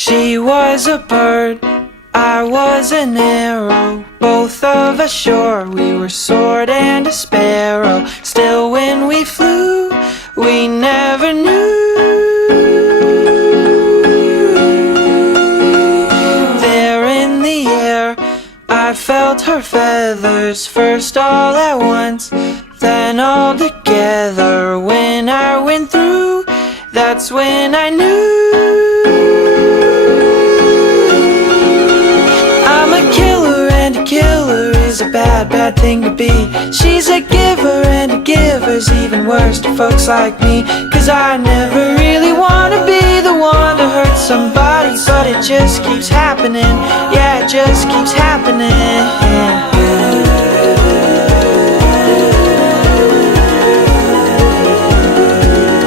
She was a bird, I was an arrow, both of us sure we were sword and a sparrow. Still when we flew, we never knew. There in the air, I felt her feathers, first all at once, then all together. When I went through, that's when I knew. I'm a killer, and a killer is a bad, bad thing to be. She's a giver, and a giver's even worse to folks like me. Cause I never really wanna be the one to hurt somebody, but it just keeps happening. Yeah, it just keeps happening.